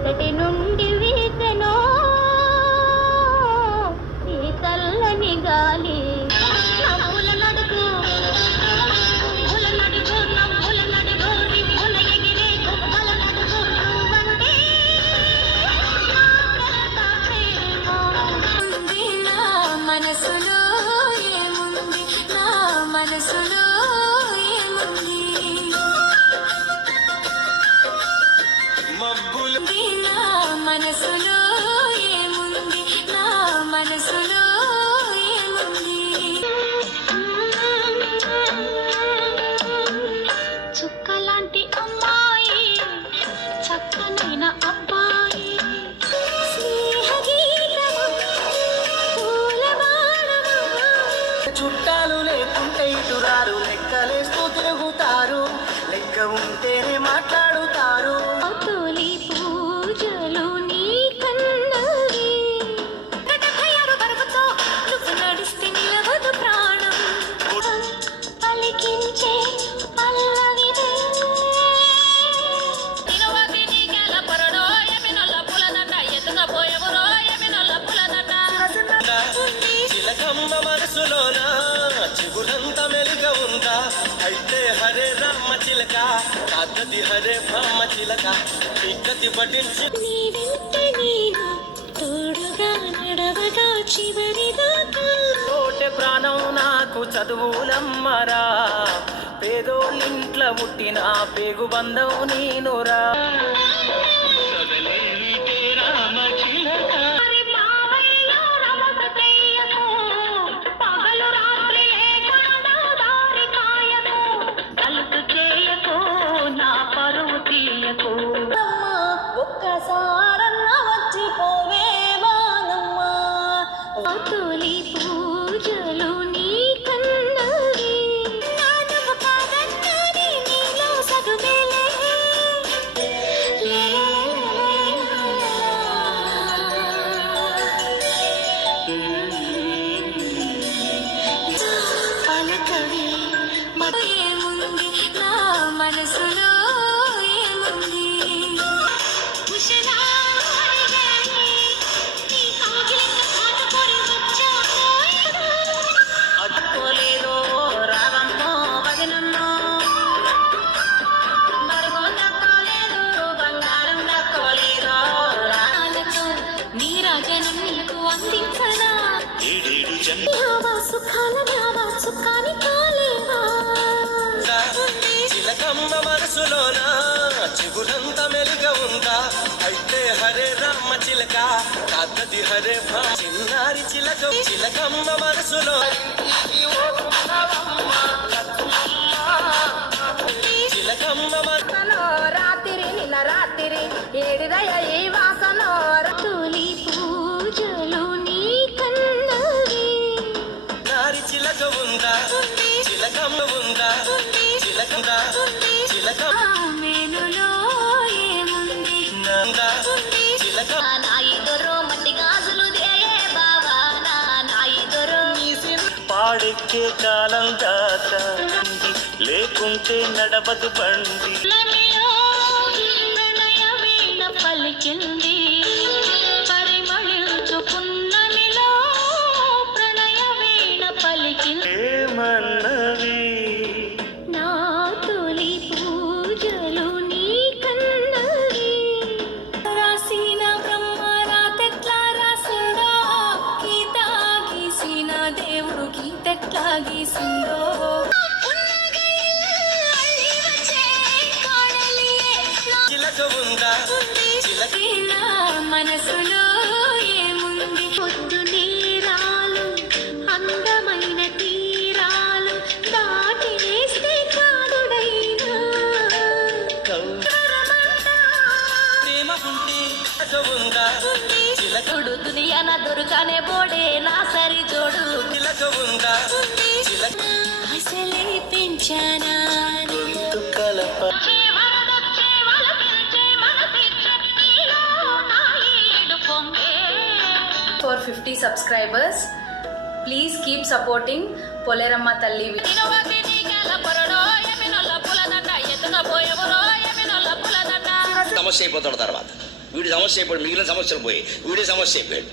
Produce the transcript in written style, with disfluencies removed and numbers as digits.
ఎక్కడి నుండి వీసెనో ఈ చల్లని గాలి. నవ్వుల నడుగు నవ్వుల నడుగు నవ్వుల నడుగు నిప్పుల ఎగిరే గువ్వల నడుగు నువ్వంటే ఉంది నా మనసులో ఏముంది, నా మనసులో ఏముంది, నా మనసులో ఏముంది, నా మనసులో ఏముంది. చుక్కలాంటి అమ్మాయి చక్కనైన అబ్బాయి స్నేహగీతమా పూలమాలమా. చుట్టాలు లేకుంటే ఇటురారు, లెక్కలేస్తూ తిరుగుతారు, లెక్క ఉంటేనే మాట్లాడుతారు. తొలి పూజలు నీ కన్నవి 76 బరువుతో నువ్వు నడిస్తే నిలవదు ప్రాణం. పలికించే పల్లవిదే నిలవది నీకెల పొరడో ఎమినొల్ల పులదండ ఎత్తుకపోయెవరో ఎమినొల్ల పులదండ. చిలకమ్మ మనసులోన చిగురంత మెలుగ ఉందా, అయితే హరే రామ చిలక కాకతి హరే బ్రహ్మ చిలక ఇక్కతి పఠించి నీ వెంట నేను తోడుగా నడవగా చివరిదాకా. తోటే ప్రాణం నాకు చదువులమ్మరా, పేదోళ్ళింట్ల పుట్టిన పేగు బంధం నేనురా. మరి మావయ్య రమక చెయ్యకు, పగలు రాత్రి లేకుండా దారి కాయకు, కలుపు చేయకు, నా పరువు తీయకు. ఒక్కసారన్నా వచ్చిపోవే వానమ్మా. తొలి పూజలు నీ కన్నవి, నానవ కాదన్నది నీలో సగుమేలే. పలకవి ఏముంది, నా మనసులో ఏముంది. అట్టుకోలేదో రాగమ్మో వదినమ్మో, మరుగో దక్కోలేదు, బంగారం దక్కోలేదో రాళ్ళతో నీ రాజనం నీకు అందించనా. ఏడేడు న్యావా సుఖాల న్యావా సుఖాని కాలేవా. చిలకమ్మ మనసులోన చిగురంత మెలుగ ఉందా, అయితే హరే రామ చిలక కాకతి హరే బ్రహ్మ. చిన్నారి చిలక చిలకమ్మ మనసులో చిలకమ్మ వాసనో రాత్రి నిన్న రాత్రి ఏడిదయ ఈ వాసనో. తొలి పూజలు నీ కన్నవి, నారి చిలక ఉందా, చిలకమ్మ ఉందా, చిలకందా చిలకమ్మ మేనులో ఏముంది, నందా చిలక నా ఇద్దరు మట్టి గాజులు దేయే బావా, నా ఇద్దరు పాడెక్కే కాలం దాకా లేకుంటే నడవదు బండి. ప్రణయ వీణ పలికింది, పరిమళించుకున్నమిలో ప్రణయ వీణ పలికింది. ఏమన్నవి నా తొలి పూజలు నీ కన్నవి, రాసిన బ్రహ్మ రాతెట్లా రాసిందో, గీత గీసిన దేవుడు గీతెట్లా గీసిందో. చిలక ఉందా, చిలక నా మనసులో ఏముంది. పొద్దు నేరాలు అందమైన తీరాలు దాటినేస్తే కాదుడైనా ప్రేమ ఉంటే చిలక ఉందా, చిలక చూడు దునియా నా దొరకనే బోడే నా సరి జోడు. చిలక ఉందా, చిలక అసలే పెంచానా గొంతు కలప 50 subscribers. Please keep supporting Poleramma Talli. సమస్య అయిపోతాడు తర్వాత వీడి సమస్య అయిపోయాడు, మిగిలిన సమస్యలు పోయి వీడి సమస్య అయిపోయాడు.